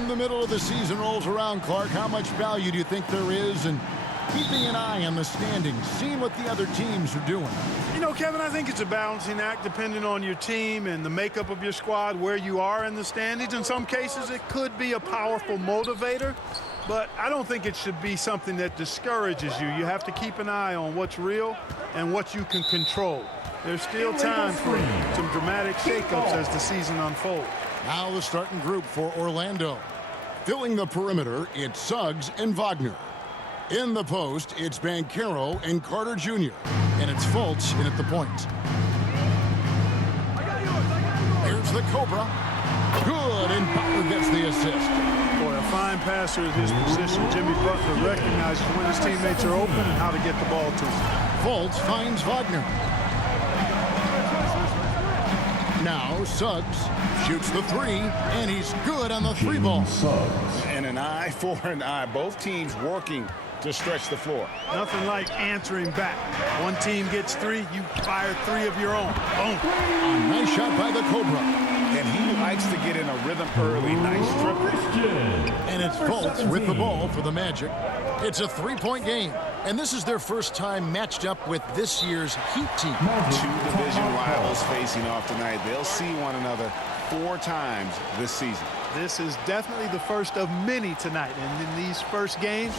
When the middle of the season rolls around, Clark, how much value do you think there is in keeping an eye on the standings, seeing what the other teams are doing? You know, Kevin, I think it's a balancing act depending on your team and the makeup of your squad, where you are in the standings. In some cases, it could be a powerful motivator, but I don't think it should be something that discourages you. You have to keep an eye on what's real and what you can control. There's still time for some dramatic shakeups as the season unfolds. Now the starting group for Orlando. Filling the perimeter, it's Suggs and Wagner. In the post, it's Banchero and Carter Jr. And it's Fultz in at the point. Here's the Cobra. Good, and Butler gets the assist. Boy, a fine passer at his position. Jimmy Butler recognizes when his teammates are open and how to get the ball to him. Fultz finds Wagner. Now Suggs shoots the three, and he's good on the three ball. And an eye for an eye. Both teams working to stretch the floor. Nothing like answering back. One team gets three, you fire three of your own. Boom. A nice shot by the Cobra. And he likes to get in a rhythm early. Nice triple. And it's Fultz with the ball for the Magic. It's a three-point game, and this is their first time matched up with this year's Heat team. Two division rivals facing off tonight. They'll see one another 4 times this season. This is definitely the first of many tonight. And in these first games,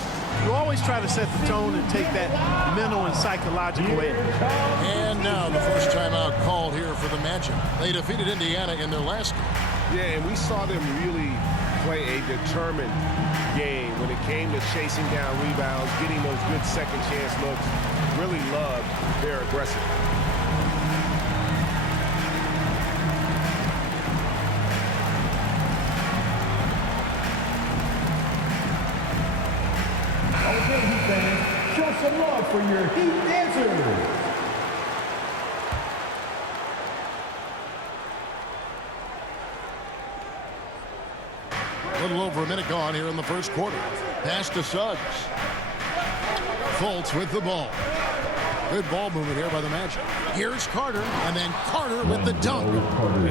you always try to set the tone and take that mental and psychological edge. And now the first timeout called here for the Magic. They defeated Indiana in their last game. Yeah, and we saw them really play a determined game when it came to chasing down rebounds, getting those good second chance looks. Really loved their aggressive. Okay, Heat fans, show some love for your Heat dancers. A little over a minute gone here in the first quarter. Pass to Suggs. Fultz with the ball. Good ball movement here by the Magic. Here's Carter, and then Carter with the dunk.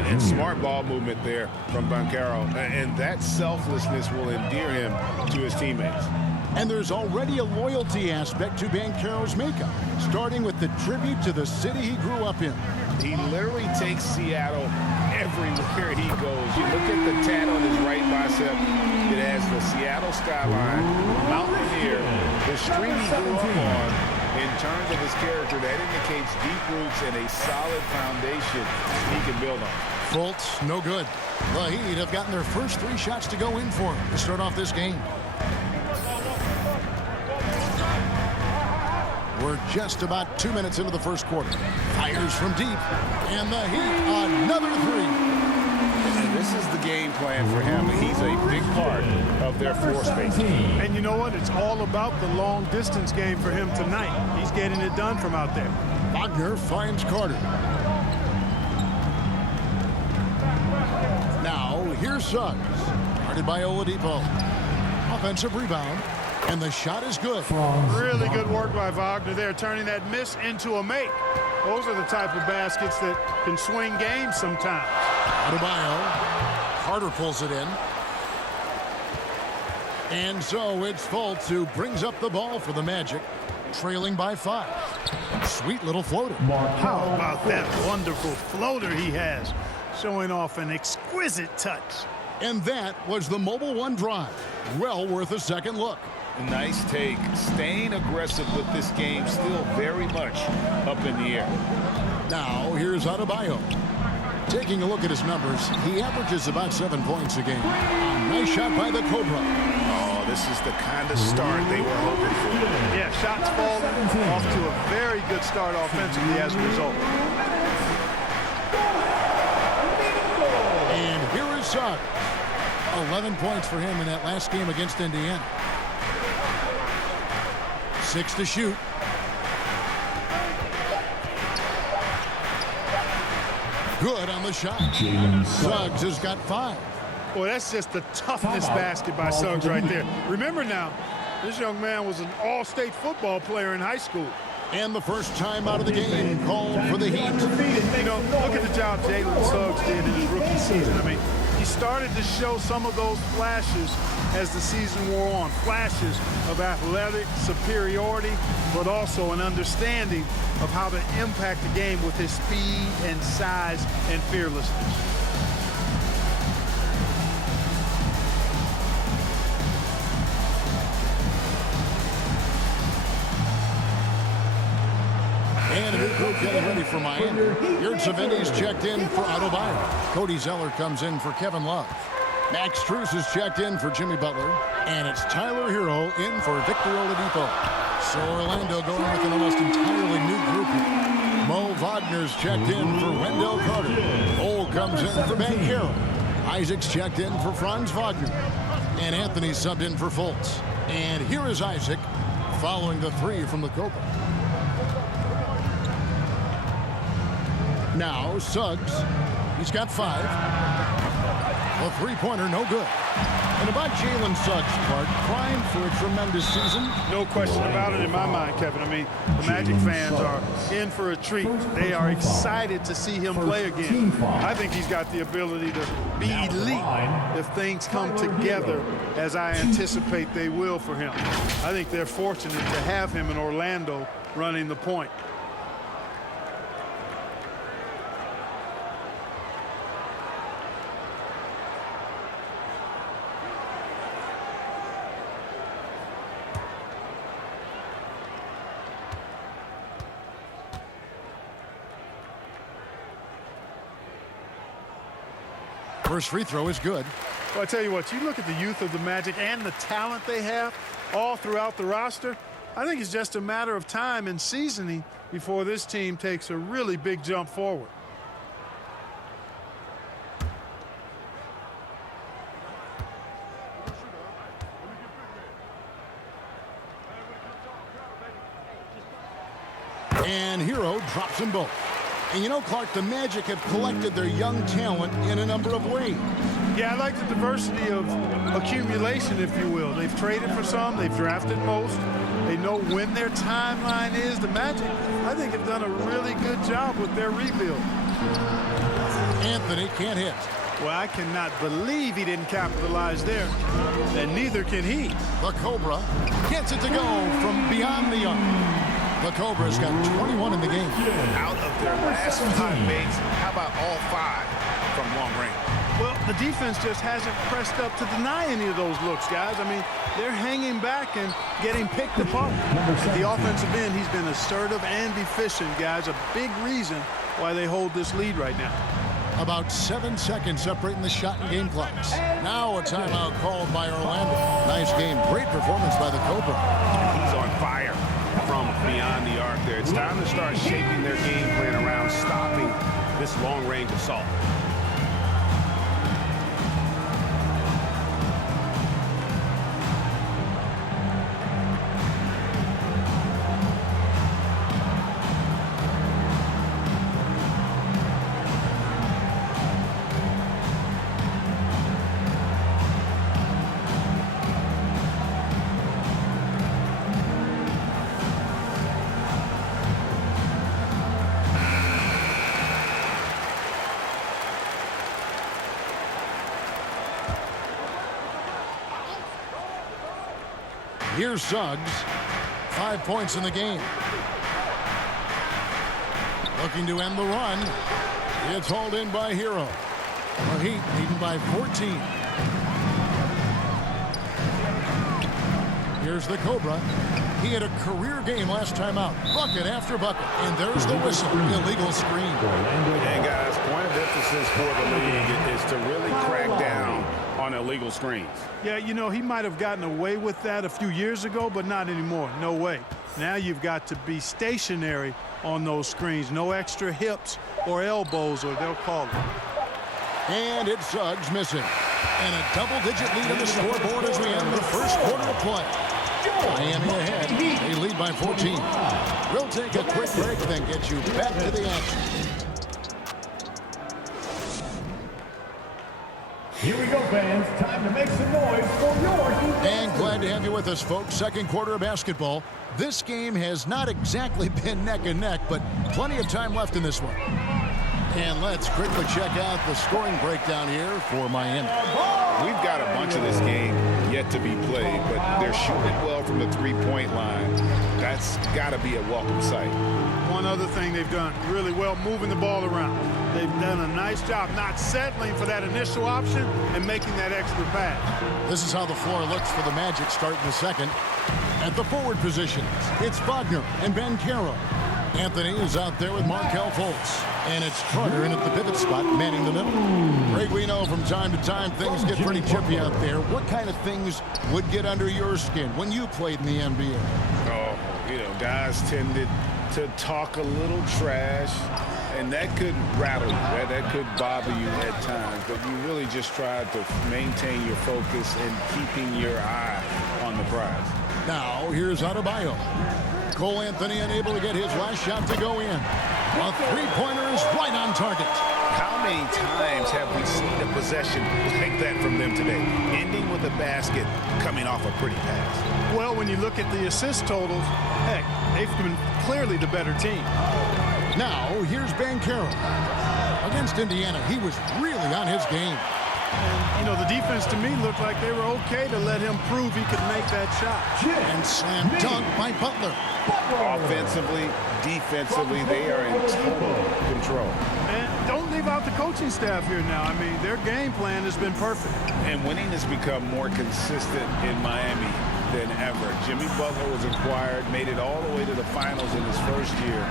And smart ball movement there from Banchero. And that selflessness will endear him to his teammates. And there's already a loyalty aspect to Banchero's makeup, starting with the tribute to the city he grew up in. He literally takes Seattle everywhere he goes. You look at the tat on his right bicep. It has the Seattle skyline, Mountaineer, the street he grew up on. In terms of his character, that indicates deep roots and a solid foundation he can build on. Fultz, no good. The Heat have gotten their first 3 shots to go in for him to start off this game. We're just about 2 minutes into the first quarter. Fires from deep, and the Heat another 3. And this is the game plan for him. He's a big part of their floor space. And you know what? It's all about the long distance game for him tonight. He's getting it done from out there. Wagner finds Carter. Now, here's Suggs. Guarded by Oladipo. Offensive rebound. And the shot is good. Really good work by Wagner there, turning that miss into a make. Those are the type of baskets that can swing games sometimes. Adebayo. Carter pulls it in. And so it's Fultz who brings up the ball for the Magic, trailing by 5. Sweet little floater. How about that wonderful floater he has, showing off an exquisite touch. And that was the Mobile One drive. Well worth a second look. Nice take. Staying aggressive with this game, still very much up in the air. Now, here's Adebayo. Taking a look at his numbers, he averages about 7 points a game. A nice shot by the Cobra. Oh, this is the kind of start they were hoping for. Yeah, shots falling off to a very good start offensively as a result. And here is Suggs. 11 points for him in that last game against Indiana. 6 to shoot. Good on the shot. Suggs has got 5. Boy, that's just the toughness basket by Suggs right there. Remember now, this young man was an all-state football player in high school. And the first time out of the game called for the Heat. You know, look at the job Jalen Suggs did in his rookie season. I mean, He started to show some of those flashes as the season wore on. Flashes of athletic superiority, but also an understanding of how to impact the game with his speed and size and fearlessness. And a new group getting ready for Miami. Yurtseven's checked in for Adebayo. Cody Zeller comes in for Kevin Love. Max Strus is checked in for Jimmy Butler. And it's Tyler Hero in for Victor Oladipo. So Orlando going with an almost entirely new group here. Mo Wagner's checked in for Wendell Carter. Cole comes in for Banchero. Isaac's checked in for Franz Wagner. And Anthony subbed in for Fultz. And here is Isaac following the three from the Copa. Now, Suggs, he's got 5. A three-pointer, no good. And about Jalen Suggs, Clark, primed for a tremendous season. No question about it in my mind, Kevin. I mean, the Magic fans are in for a treat. They are excited to see him play again. I think he's got the ability to be elite if things come together as I anticipate they will for him. I think they're fortunate to have him in Orlando running the point. First free throw is good. Well, I tell you what, you look at the youth of the Magic and the talent they have all throughout the roster. I think it's just a matter of time and seasoning before this team takes a really big jump forward. And Hero drops them both. And you know, Clark, the Magic have collected their young talent in a number of ways. Yeah, I like the diversity of accumulation, if you will. They've traded for some, they've drafted most. They know when their timeline is. The Magic, I think, have done a really good job with their rebuild. Anthony can't hit. Well, I cannot believe he didn't capitalize there, and neither can he. The Cobra gets it to go from beyond the arc. The Cobra's got 21 in the game. Out of their last 5 makes, how about all 5 from long range? Well, the defense just hasn't pressed up to deny any of those looks, guys. I mean, they're hanging back and getting picked apart. At the offensive end, he's been assertive and efficient, guys. A big reason why they hold this lead right now. About 7 seconds separating the shot and game clocks. Now a timeout called by Orlando. Nice game. Great performance by the Cobra. He's on fire from beyond the arc there. It's time to start shaping their game plan around stopping this long-range assault. Here's Suggs. 5 points in the game. Looking to end the run. It's hauled in by Hero. The Heat leading by 14. Here's the Cobra. He had a career game last time out. Bucket after bucket. And there's the whistle. Illegal screen. And guys, point of emphasis for the league is to really crack down on illegal screens. Yeah, you know, he might have gotten away with that a few years ago, but not anymore. No way. Now you've got to be stationary on those screens. No extra hips or elbows, or they'll call it. And it's Suggs missing. And a double-digit lead on the scoreboard as we end the first quarter of play. Miami ahead. They lead by 14. We'll take a quick break, then get you back to the action. Here we go, fans. Time to make some noise for your Heat. And glad to have you with us, folks. Second quarter of basketball. This game has not exactly been neck and neck, but plenty of time left in this one. And let's quickly check out the scoring breakdown here for Miami. We've got a bunch of this game yet to be played, but they're shooting well from the three-point line. That's got to be a welcome sight. One other thing they've done really well, moving the ball around. They've done a nice job not settling for that initial option and making that extra pass. This is how the floor looks for the Magic starting the second. At the forward positions, it's Wagner and Banchero. Anthony is out there with Markelle Fultz. And it's Carter in at the pivot spot, manning the middle. Greg, we know from time to time things get pretty chippy out there. What kind of things would get under your skin when you played in the NBA? Oh, you know, guys tended to talk a little trash, and that could rattle you. That could bother you at times. But you really just tried to maintain your focus and keeping your eye on the prize. Now, here's Adebayo. Cole Anthony unable to get his last shot to go in. A three-pointer is right on target. How many times have we seen a possession like that from them today, ending with a basket coming off a pretty pass? Well, when you look at the assist totals, heck, they've been clearly the better team. Now, here's Banchero. Against Indiana, he was really on his game. And, you know, the defense to me looked like they were okay to let him prove he could make that shot. And slam dunk by Butler. Offensively, defensively, they are in total control. And don't leave out the coaching staff here now. I mean, their game plan has been perfect. And winning has become more consistent in Miami than ever. Jimmy Butler was acquired, made it all the way to the finals in his first year,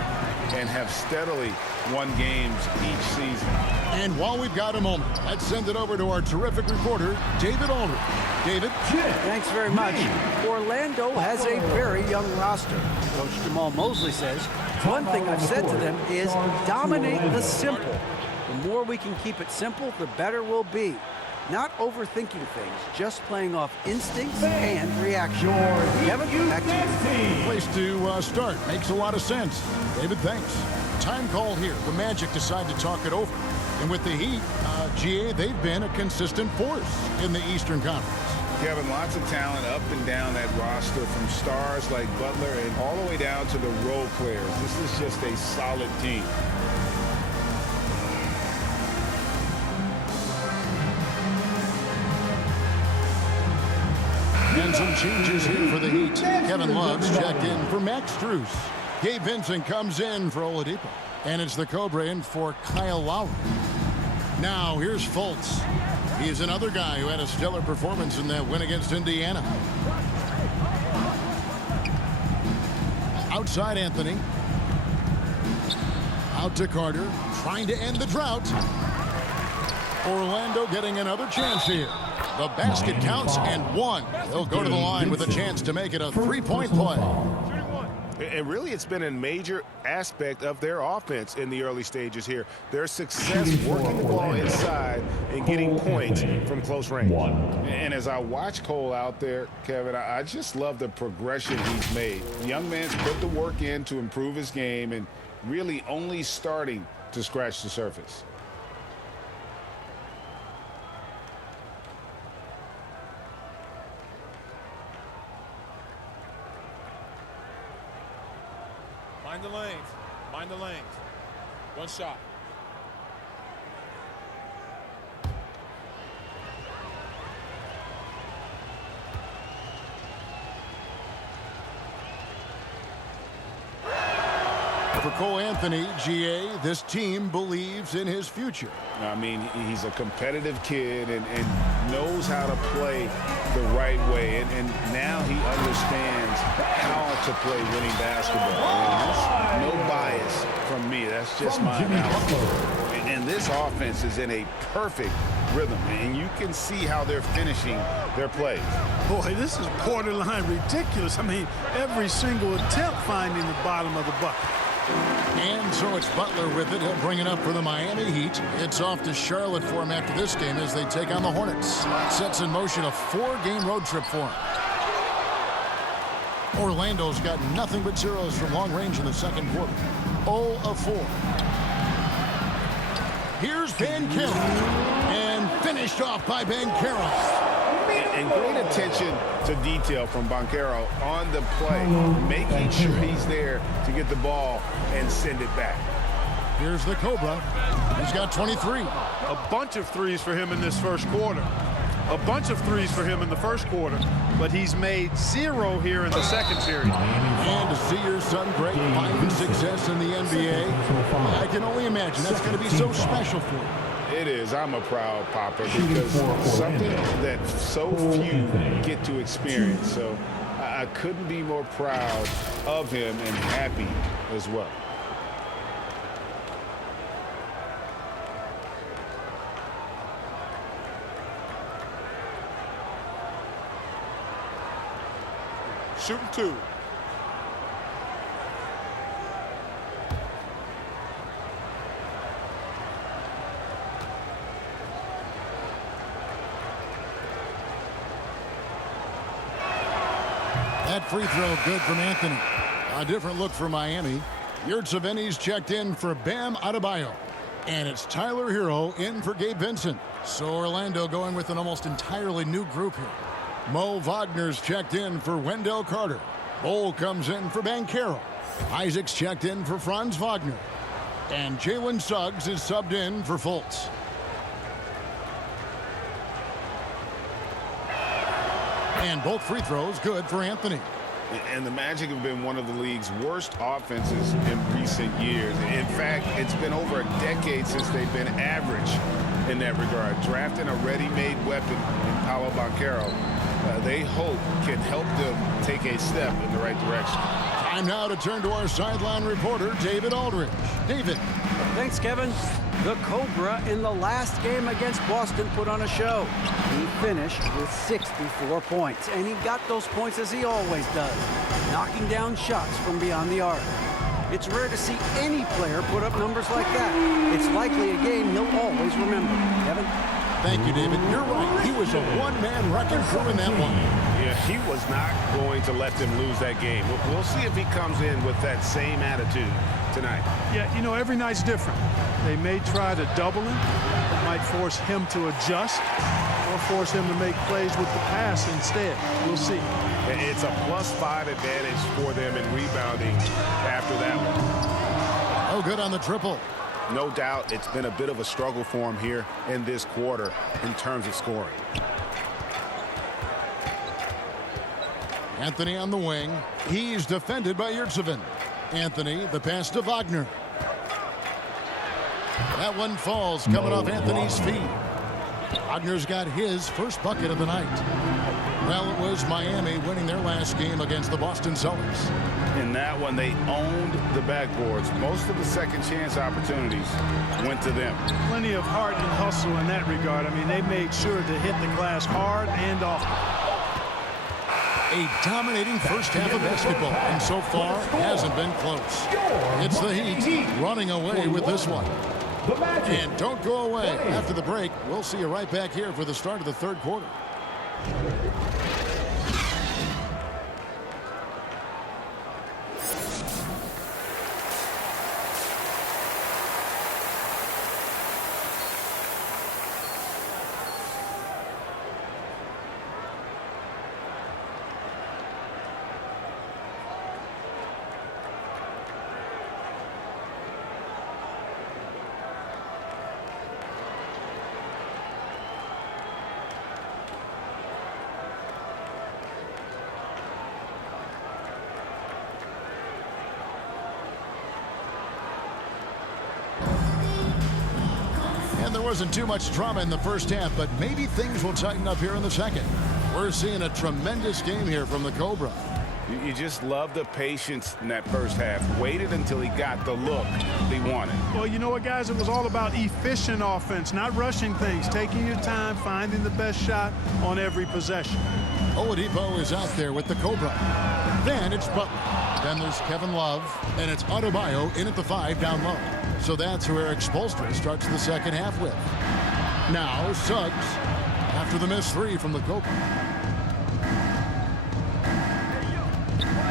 and have steadily won games each season. And while we've got a moment, let's send it over to our terrific reporter, David Aldridge. David? Thanks very much. Orlando has a very young roster. Coach Jamal Mosley says, one thing I've said to them is dominate the simple. The more we can keep it simple, the better we'll be. Not overthinking things, just playing off instincts and reaction. Kevin, back to you. Place to start. Makes a lot of sense. David, thanks. Time call here. The Magic decide to talk it over. And with the Heat, GA, they've been a consistent force in the Eastern Conference. Kevin, lots of talent up and down that roster, from stars like Butler and all the way down to the role players. This is just a solid team. And some changes here for the Heat. Kevin Love's checked in for Max Strus. Gabe Vincent comes in for Oladipo. And it's the Cobra in for Kyle Lowry. Now, here's Fultz. He's another guy who had a stellar performance in that win against Indiana. Outside Anthony. Out to Carter, trying to end the drought. Orlando getting another chance here. The basket counts and one. He'll go to the line with a chance to make it a three-point play. And really, it's been a major aspect of their offense in the early stages here. Their success working the ball inside and getting points from close range. And as I watch Cole out there, Kevin, I just love the progression he's made. The young man's put the work in to improve his game and really only starting to scratch the surface. Mind the lanes. Mind the lanes. One shot. For Cole Anthony, GA, this team believes in his future. I mean, he's a competitive kid and knows how to play the right way. And now he understands how to play winning basketball. And that's no bias from me. That's just my analysis. And this offense is in a perfect rhythm. And you can see how they're finishing their plays. Boy, this is borderline ridiculous. I mean, every single attempt finding the bottom of the bucket. And so it's Butler with it. He'll bring it up for the Miami Heat. It's off to Charlotte for him after this game as they take on the Hornets. Sets in motion a 4-game road trip for him. Orlando's got nothing but zeros from long range in the second quarter. 0 of 4. Here's Banchero. And finished off by Banchero. And great attention to detail from Banchero on the play, making sure he's there to get the ball and send it back. Here's the Cobra. He's got 23. A bunch of threes for him in this first quarter. A bunch of threes for him in the first quarter, but he's made 0 here in the second period. And to see your son Greg finding success in the NBA, I can only imagine that's going to be so special for him. It is. I'm a proud papa because something that so few get to experience. So I couldn't be more proud of him and happy as well. Shooting 2. That free throw good from Anthony. A different look for Miami. Yurtseven's checked in for Bam Adebayo. And it's Tyler Hero in for Gabe Vincent. So Orlando going with an almost entirely new group here. Mo Wagner's checked in for Wendell Carter. Bol comes in for Banchero. Isaac's checked in for Franz Wagner. And Jalen Suggs is subbed in for Fultz. And both free throws good for Anthony. And the Magic have been one of the league's worst offenses in recent years. In fact, it's been over a decade since they've been average in that regard. Drafting a ready-made weapon in Paolo Banchero, they hope can help them take a step in the right direction. Time now to turn to our sideline reporter, David Aldridge. David. Thanks, Kevin. The Cobra in the last game against Boston put on a show. He finished with 64 points, and he got those points as he always does, knocking down shots from beyond the arc. It's rare to see any player put up numbers like that. It's likely a game he'll always remember. Kevin? Thank you, David. You're right. He was a one-man wrecking crew in that one. Yeah, he was not going to let them lose that game. We'll see if he comes in with that same attitude tonight. Yeah, you know, every night's different. They may try to double him. It might force him to adjust or force him to make plays with the pass instead. We'll see. It's a +5 advantage for them in rebounding after that one. Oh, good on the triple. No doubt it's been a bit of a struggle for him here in this quarter in terms of scoring. Anthony on the wing. He's defended by Yurtseven. Anthony, the pass to Wagner. That one falls coming off Anthony's feet. Wagner's got his first bucket of the night. Well, it was Miami winning their last game against the Boston Celtics. In that one, they owned the backboards. Most of the second chance opportunities went to them. Plenty of heart and hustle in that regard. I mean, they made sure to hit the glass hard and often. A dominating first half of basketball, and so far hasn't been close. It's the Heat running away with this one. And don't go away. After the break, we'll see you right back here for the start of the third quarter. And there wasn't too much drama in the first half, but maybe things will tighten up here in the second. We're seeing a tremendous game here from the Cobra. You just love the patience in that first half. Waited until he got the look he wanted. Well, you know what, guys? It was all about efficient offense, not rushing things, taking your time, finding the best shot on every possession. Oladipo is out there with the Cobra. Then it's Butler. Then there's Kevin Love. And it's Adebayo in at the 5 down low. So that's who Eric Spoelstra starts the second half with. Now Suggs after the missed 3 from the Cobra.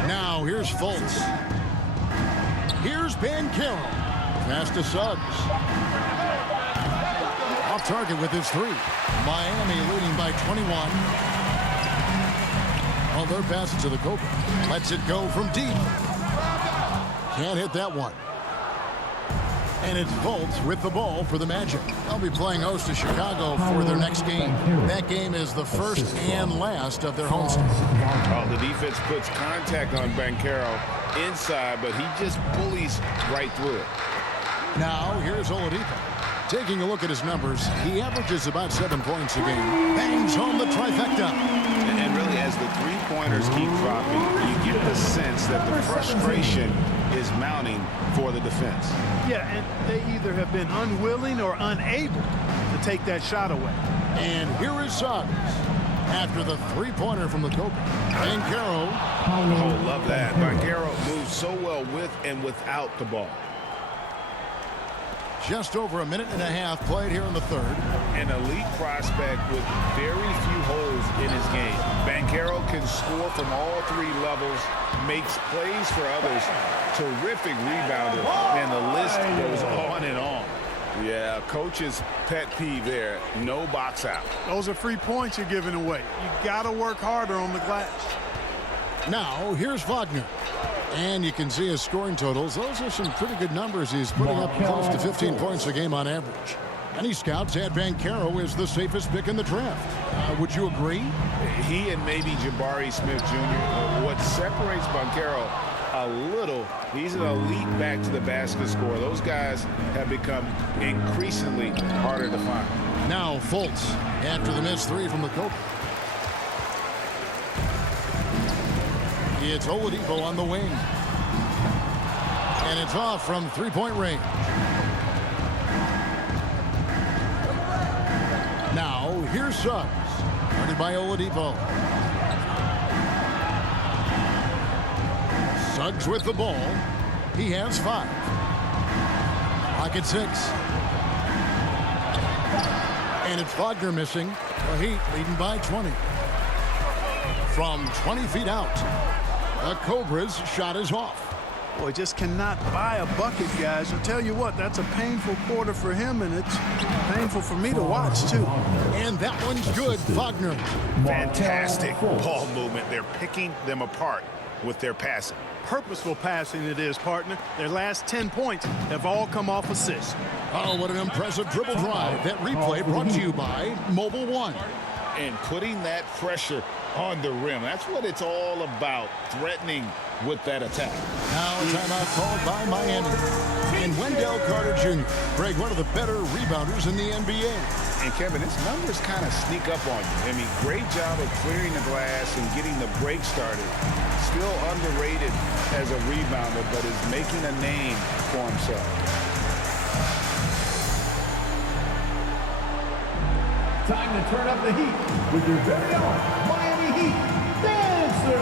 Now here's Fultz. Here's Banchero. Pass to Suggs. Off target with his 3. Miami leading by 21. Oh, they're passing to the Cobra. Lets it go from deep. Can't hit that one. And it's Fultz with the ball for the Magic. They'll be playing host to Chicago for their next game. That game is the first and last of their homestand. Oh, the defense puts contact on Banchero inside, but he just bullies right through it. Now, here's Oladipo. Taking a look at his numbers, he averages about 7 points a game. Bangs home the trifecta. And really, as the three-pointers keep dropping, you get the sense that the frustration is mounting for the defense. Yeah, and they either have been unwilling or unable to take that shot away. And here is Suggs. After the three-pointer from the Cobra. Banchero. Oh, love that. Banchero moves so well with and without the ball. Just over a minute and a half played here in the third. An elite prospect with very few holes in his game. Banchero can score from all three levels, makes plays for others, terrific rebounder, and the list goes on and on. Yeah, coach's pet peeve there, no box out. Those are free points you're giving away. You got to work harder on the glass. Now, here's Wagner. And you can see his scoring totals. Those are some pretty good numbers. He's putting up close to 15 points a game on average. Many scouts had Banchero as the safest pick in the draft. Would you agree? He and maybe Jabari Smith Jr. What separates Banchero a little, he's an elite back to the basket scorer. Those guys have become increasingly harder to find. Now Fultz after the missed three from the Cobra. It's Oladipo on the wing. And it's off from three-point range. Now, here's Suggs. Guarded by Oladipo. Suggs with the ball. He has 5. Clock at 6. And it's Wagner missing. The Heat leading by 20. From 20 feet out. The Cobra's shot is off. Boy, just cannot buy a bucket, guys. I'll tell you what, that's a painful quarter for him, and it's painful for me to watch, too. And that one's good, Wagner. Fantastic ball movement. They're picking them apart with their passing. Purposeful passing it is, partner. Their last 10 points have all come off assists. Oh, what an impressive dribble drive. That replay brought to you by Mobile One. And putting that pressure on the rim. That's what it's all about, threatening with that attack. Now a timeout called by Miami. And Wendell Carter Jr., Greg, one of the better rebounders in the NBA. And Kevin, his numbers kind of sneak up on you. I mean, great job of clearing the glass and getting the break started. Still underrated as a rebounder, but is making a name for himself. Time to turn up the heat with your very own Miami Heat Dancer.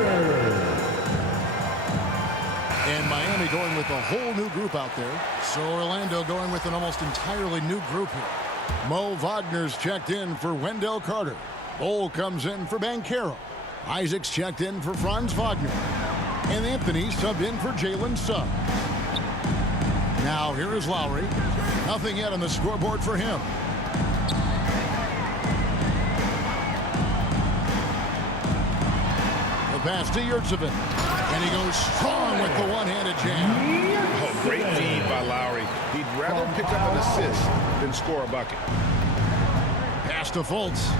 And Miami going with a whole new group out there. So Orlando going with an almost entirely new group here. Mo Wagner's checked in for Wendell Carter. Bol comes in for Banchero. Isaac's checked in for Franz Wagner. And Anthony subbed in for Jalen Suggs. Now here is Lowry. Nothing yet on the scoreboard for him. Pass to Yurtseven. And he goes strong with the one-handed jam. Oh, great feed by Lowry. He'd rather pick up an assist than score a bucket. Pass to Fultz.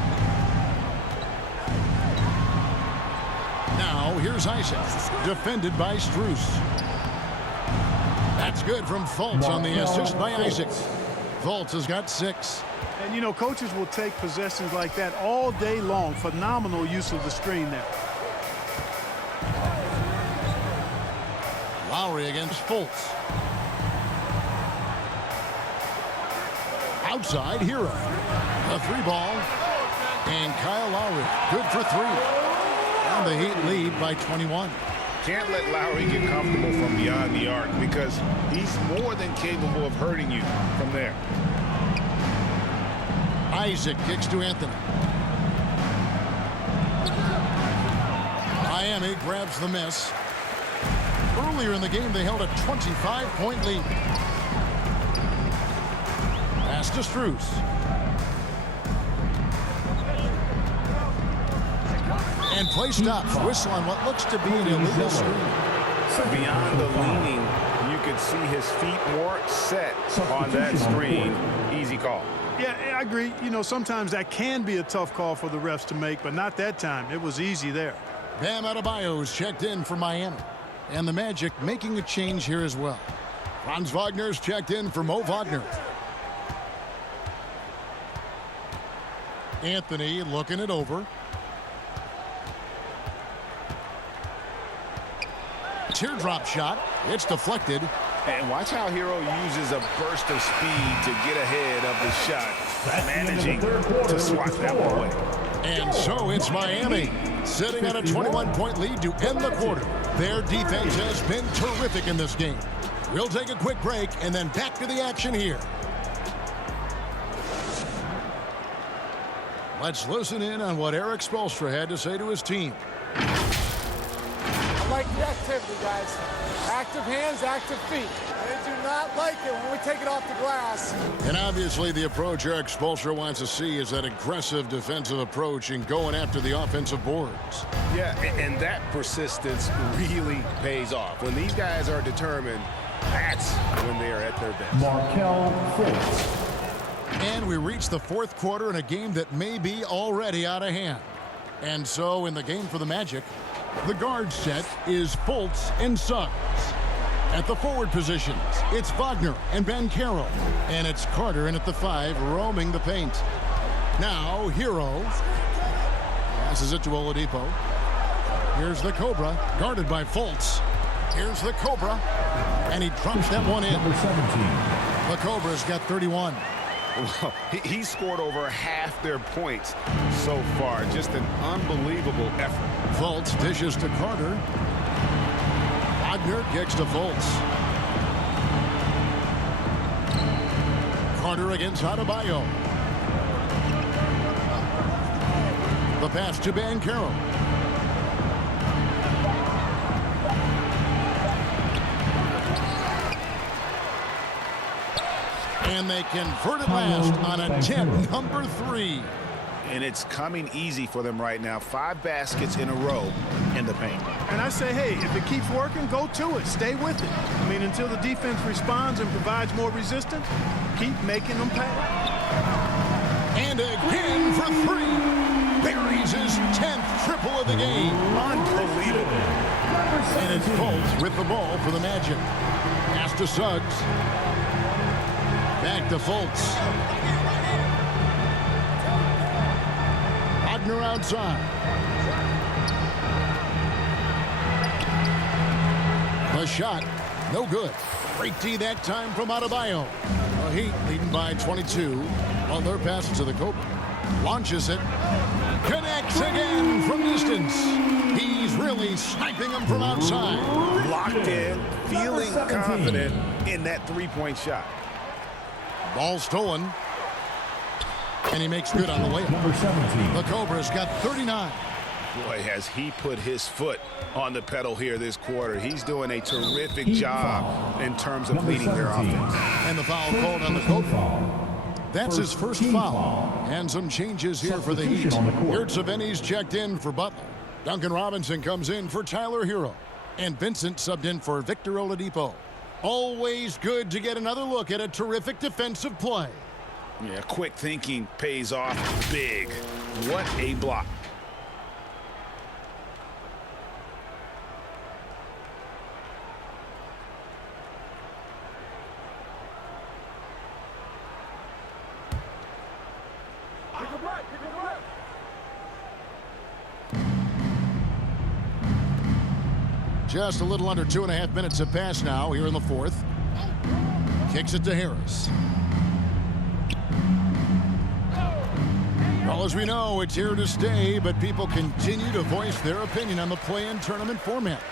Now here's Isaac. Defended by Strus. That's good from Fultz on the assist by Isaac. Fultz has got 6. And, you know, coaches will take possessions like that all day long. Phenomenal use of the screen there. Lowry against Fultz. Outside, Hero. A 3-ball. And Kyle Lowry, good for 3. And the Heat lead by 21. Can't let Lowry get comfortable from beyond the arc because he's more than capable of hurting you from there. Isaac kicks to Anthony. Miami grabs the miss. Earlier in the game, they held a 25-point lead. Pass to Strus. And play stops. Whistle on what looks to be an illegal screen. Beyond the leaning, you could see his feet more set on that screen. Easy call. Yeah, I agree. You know, sometimes that can be a tough call for the refs to make, but not that time. It was easy there. Bam Adebayo's checked in for Miami. And the Magic making a change here as well. Franz Wagner's checked in for Mo Wagner. Anthony looking it over. Teardrop shot. It's deflected. And watch how Hero uses a burst of speed to get ahead of the shot, managing to swat that one away. And so it's Miami sitting on a 21-point lead to end the quarter. Their defense has been terrific in this game. We'll take a quick break and then back to the action here. Let's listen in on what Erik Spoelstra had to say to his team. I like the activity, guys. Active hands, active feet. I do not like it when we take it off the glass. And obviously the approach Erik Spoelstra wants to see is that aggressive defensive approach and going after the offensive boards. Yeah, and that persistence really pays off. When these guys are determined, that's when they are at their best. Markelle Fultz. And we reach the fourth quarter in a game that may be already out of hand. And so in the game for the Magic, the guard set is Fultz and Suggs. At the forward positions, it's Wagner and Banchero. And it's Carter in at the 5, roaming the paint. Now, Hero passes it to Oladipo. Here's the Cobra, guarded by Fultz. Here's the Cobra, and he drops that one in. Number 17. The Cobra's got 31. Well, he scored over half their points so far. Just an unbelievable effort. Fultz dishes to Carter. Wagner kicks to Fultz. Carter against Adebayo. The pass to Banchero. And they convert it last on a tip, number 3. And it's coming easy for them right now. 5 baskets in a row in the paint. And I say, hey, if it keeps working, go to it. Stay with it. I mean, until the defense responds and provides more resistance, keep making them pay. And again for 3. Buries his 10th triple of the game. Unbelievable. And it's Fultz with the ball for the Magic. Pass to Suggs. Back to Fultz. Wagner outside. The shot, no good. Great D that time from Adebayo. The Heat leading by 22. Butler passes to the Cobra. Launches it. Connects again from distance. He's really sniping them from outside. Locked in, feeling confident in that 3-point shot. Ball stolen. And he makes good on the layup. Number 17. The Cobra's got 39. Boy, has he put his foot on the pedal here this quarter. He's doing a terrific job in terms of leading their offense. And the foul called on the Cobra. That's his first foul. And some changes here for the Heat. Yurt Savini's checked in for Butler. Duncan Robinson comes in for Tyler Hero. And Vincent subbed in for Victor Oladipo. Always good to get another look at a terrific defensive play. Yeah, quick thinking pays off big. What a block. Just a little under 2.5 minutes have passed now here in the fourth. Kicks it to Harris. Well, as we know, it's here to stay, but people continue to voice their opinion on the play-in tournament format.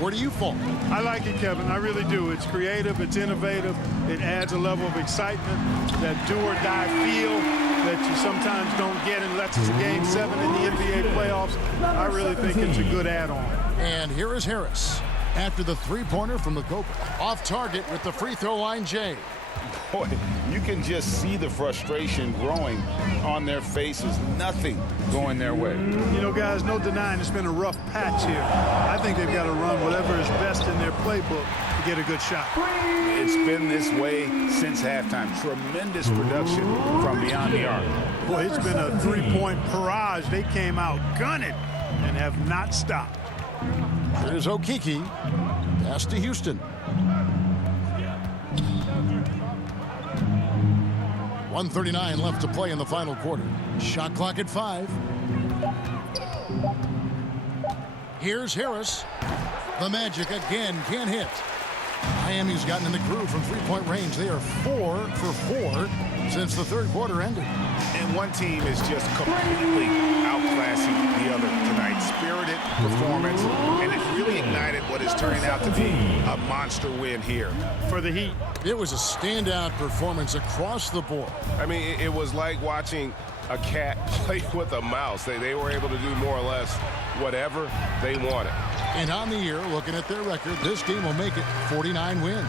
Where do you fall? I like it, Kevin. I really do. It's creative. It's innovative. It adds a level of excitement, that do-or-die feel that you sometimes don't get unless it's a Game 7 in the NBA playoffs. I really think it's a good add-on. And here is Harris after the three-pointer from the Cobra. Off target with the free throw line, Jay. Boy, you can just see the frustration growing on their faces. Nothing going their way. You know, guys, no denying it's been a rough patch here. I think they've got to run whatever is best in their playbook to get a good shot. It's been this way since halftime. Tremendous production from beyond the arc. Boy, it's been a three-point barrage. They came out gunning and have not stopped. Here's Okeke. Pass to Houston. 1:39 left to play in the final quarter. Shot clock at 5. Here's Harris. The Magic again can't hit. Miami's gotten in the groove from three-point range. They are 4 for 4 since the third quarter ended. And one team is just completely outclassing the other tonight. Spirited performance, and it really ignited what is turning out to be a monster win here. For the Heat. It was a standout performance across the board. I mean, it was like watching a cat play with a mouse. They were able to do more or less whatever they wanted. And on the year, looking at their record, this team will make it 49 wins.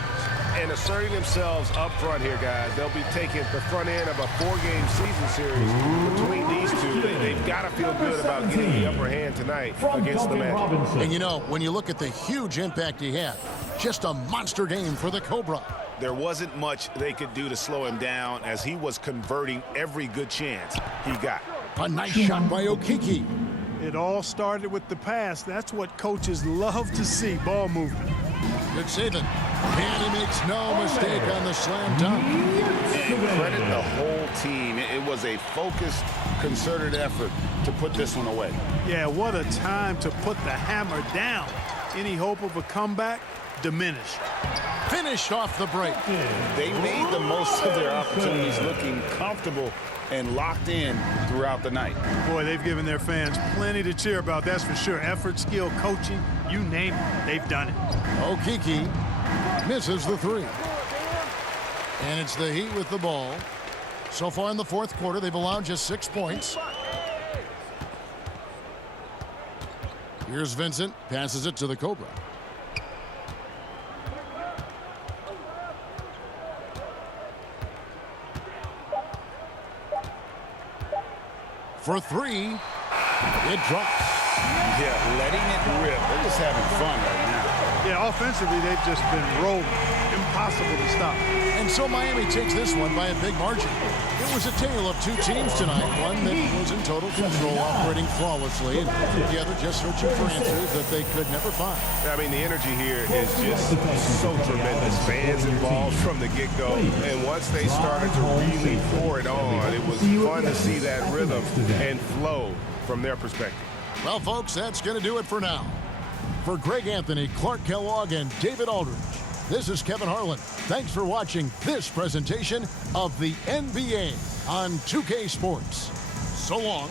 And asserting themselves up front here, guys. They'll be taking the front end of a 4-game season series between these two. They've got to feel good about getting the upper hand tonight against the Magic. And you know, when you look at the huge impact he had, just a monster game for the Cobra. There wasn't much they could do to slow him down as he was converting every good chance he got. A nice shot by Okeke. It all started with the pass. That's what coaches love to see, ball movement. Good saving. And he makes no mistake on the slam dunk. And credit the whole team. It was a focused, concerted effort to put this one away. Yeah, what a time to put the hammer down. Any hope of a comeback diminished. Finished off the break. They made the most of their opportunities, looking comfortable and locked in throughout the night. Boy, they've given their fans plenty to cheer about, that's for sure. Effort, skill, coaching, you name it, they've done it. Okeke misses the three. And it's the Heat with the ball. So far in the fourth quarter, they've allowed just 6 points. Here's Vincent, passes it to the Cobra. For 3, it drops. Yeah, letting it rip. They're just having fun right now. Yeah, offensively, they've just been rolling. Impossible to stop. And so Miami takes this one by a big margin. It was a tale of two teams tonight. One that was in total control, operating flawlessly, and the other just searching for answers that they could never find. I mean, the energy here is just so tremendous. Fans involved from the get-go. And once they started to really pour it on, it was fun to see that rhythm and flow from their perspective. Well, folks, that's going to do it for now. For Greg Anthony, Clark Kellogg, and David Aldridge, this is Kevin Harlan. Thanks for watching this presentation of the NBA on 2K Sports. So long.